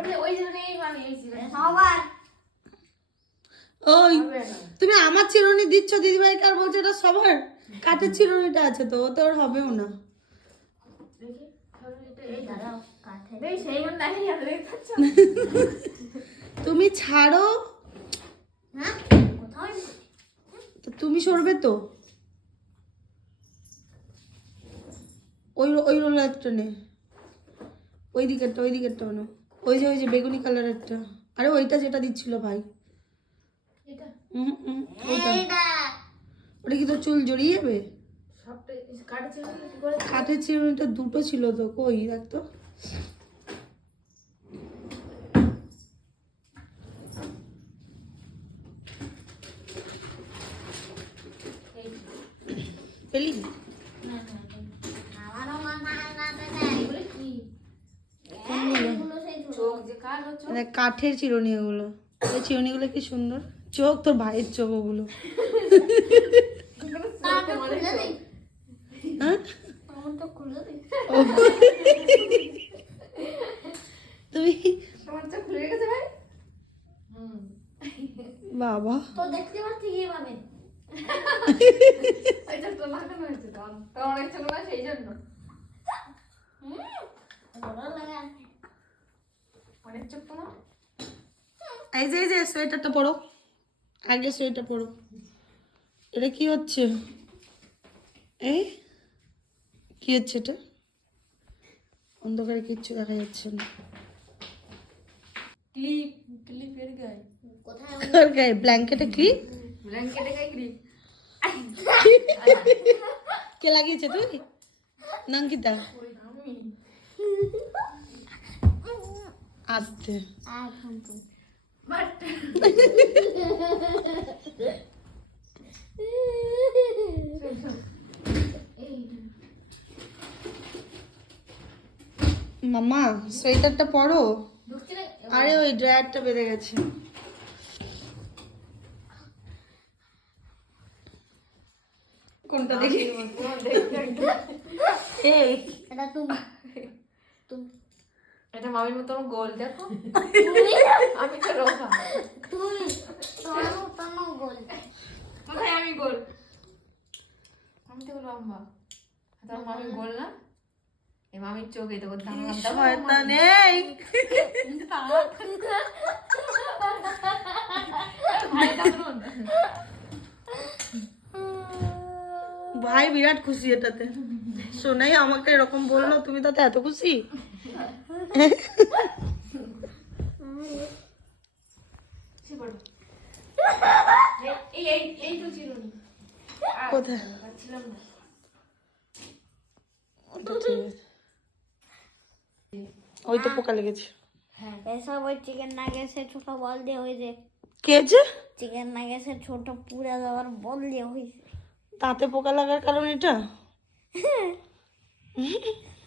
ওই ওই তুমি আমার চিরুনি দিচ্ছ দিদিভাইকে আর বলছো এটা সবার? কাঠের চিরুনিটা আছে তো ওতে ওর হবেও না। তুমি ছাড়ো। হ্যাঁ তুমি সরবে তো। ওই ওই রোলারটা নে। ওই দিকেরটা ওই দিকেরটা না ওই যে ওই যে বেগুনি কালারেরটা আরে ওইটা যেটা দিচ্ছিল ভাই। ওটা কি তোর চুল জড়িয়ে যাবে? কাঠের চিরুনিটা দুটো ছিল তো কই? দেখ তো। পেলি? না না আমারও মাথা নাতে দেয় এগুলো কি এগুলো সেই ছোট চোখ যে কাল হচ্ছে দেখ কাঠের চিরুনি ওগুলো এই চিরুনিগুলো কি সুন্দর? চোখ তোর ভাইয়ের চোখ ওগুলো। হ্যাঁ। তুমি বাবা। তো দেখতে পাচ্ছি কীভাবে লাগানো হয়েছে অনেক চোখ সেই জন্য। অনেক চোখ এই যে এই যে সোয়েটারটা পরো। আগে সোয়েটার পরো। এটা কি হচ্ছে? এই কি হচ্ছে এটা? অন্ধকারে কিচ্ছু দেখা যাচ্ছে না। ক্লিপ ক্লিপের গায়ে। কোথায় আর গায়ে ব্ল্যাঙ্কেটে ক্লিপ ব্ল্যাঙ্কেটে গায়ে ক্লিপ। কে লাগিয়েছে তুই? নাঙ্কিতা ওই আমি আসতে। মামা সোয়েটারটা পরো। আরে ওই ড্রায়ারটা বেড়ে গেছে। কোনটা দেখি? এই। এটা তুমি তুমি। এটা মামির মতো গোল দেখো। আমি তো রোগা তোমার মতন গোল। কোথায় আমি গোল? আমি তো লম্বা। তোমার মামি গোল না? এই মামির চোখে তো দাম শয়তান এই ভাই বিরাট খুশি এটাতে। সোনাই আমাকে এরকম বলল তুমি তাতে এত খুশি এই এই এই তো চিরুনি কোথায় ওই তো পোকা লেগেছে। এসব ওই চিকেন নাগেটসের ছোট বল দিয়ে হয়েছে। কে আছে চিকেন নাগেটসের ছোট পুরা দেওয়ার বল দিয়ে হয়েছে। তাতে পোকা লাগার কারণ এটা?